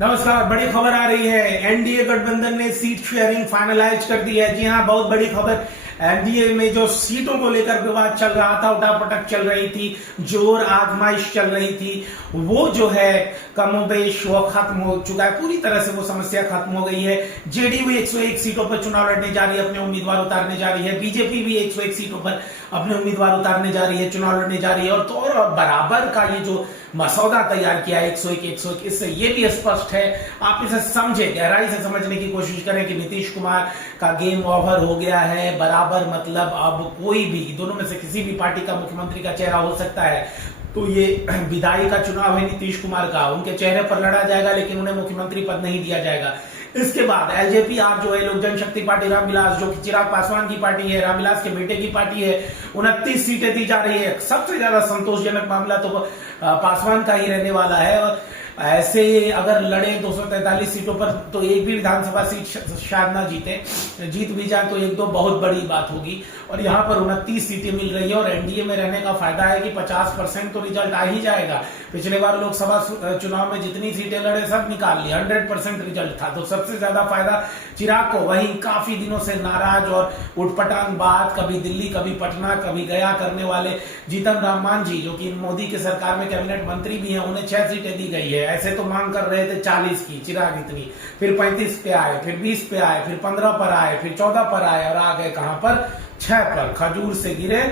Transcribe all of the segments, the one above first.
नमस्कार। बड़ी खबर आ रही है। एनडीए गठबंधन ने सीट शेयरिंग फाइनलाइज कर दी है। जी हां, बहुत बड़ी खबर। एनडीए में जो सीटों को लेकर विवाद चल रहा था, उठापटक चल रही थी, जोर आजमाइश चल रही थी, वो जो है कमोबेश वो खत्म हो चुका है। पूरी तरह से वो समस्या खत्म हो गई है। जेडीयू 101 सीटों पर चुनाव लड़ने जा रही है, अपने उम्मीदवार उतारने जा रही है। बीजेपी भी 101 सीटों पर अपने उम्मीदवार उतारने जा रही है, चुनाव लड़ने जा रही है। और बराबर का ये जो मसौदा तैयार किया 101, इससे ये भी स्पष्ट है, आप इसे समझे, गहराई से समझने की कोशिश करें कि नीतीश कुमार का गेम ओवर हो गया है। बराबर मतलब अब कोई भी दोनों में से किसी भी पार्टी का मुख्यमंत्री का चेहरा हो सकता है। तो ये विधायी का चुनाव है नीतीश कुमार का, उनके चेहरे पर लड़ा जाएगा, लेकिन उन्हें मुख्यमंत्री पद नहीं दिया जाएगा। इसके बाद एलजेपी आप जो है लोक जनशक्ति पार्टी रामविलास, जो कि चिराग पासवान की पार्टी है, रामविलास के बेटे की पार्टी है, 29 सीटें दी जा रही है। सबसे ज्यादा संतोषजनक मामला तो पासवान का ही रहने वाला है। और ऐसे अगर लड़े 243 सीटों पर तो एक भी विधानसभा सीट शायद ना जीते, जीत भी जाए तो एक दो बहुत बड़ी बात होगी। और यहाँ पर 29 सीटें मिल रही है। और एनडीए में रहने का फायदा है कि 50% तो रिजल्ट आ ही जाएगा। पिछले बार लोकसभा चुनाव में जितनी सीटें लड़े सब निकाल ली, 100% रिजल्ट था। तो सबसे ज्यादा फायदा चिराग को। वहीं काफी दिनों से नाराज और उठपटांग बात, कभी दिल्ली कभी पटना कभी गया करने वाले जीतन राम मांझी, जो कि मोदी की सरकार में कैबिनेट मंत्री भी हैं, उन्हें 6 सीटें दी गई है। ऐसे तो मांग कर रहे थे 40 की, चिराग इतनी, फिर 35 पे आए, फिर 20 पे आए, फिर 15 पर आए, फिर 14 पर आए, और आ गए कहां पर? 6 पर। खजूर से गिरे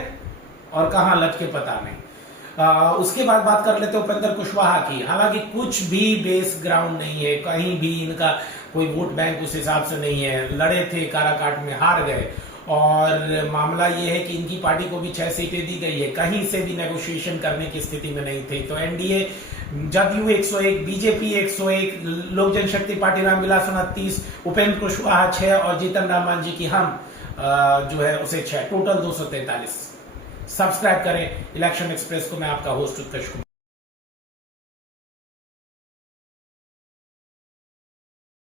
और कहां लटके पता नहीं। उसके बाद बात कर लेते उपेंद्र कुशवाहा की। हालांकि कुछ भी बेस ग्राउंड नहीं है, कहीं भी इनका कोई वोट बैंक उस हिसाब से नहीं है। लड़े थे, काराकाट में हार गए। और मामला यह है कि इनकी पार्टी को भी 6 सीटें दी गई है, कहीं से भी नेगोशिएशन करने की स्थिति में नहीं थे। तो एनडीए जदयू 101, बीजेपी 101, लोक जनशक्ति पार्टी रामविलास 29, उपेंद्र कुशवाहा 6 और जीतन राम मांझी की हम जो है उसे 6, टोटल 243। सब्सक्राइब करें इलेक्शन एक्सप्रेस को। मैं आपका होस्ट उत्कर्ष कुमार।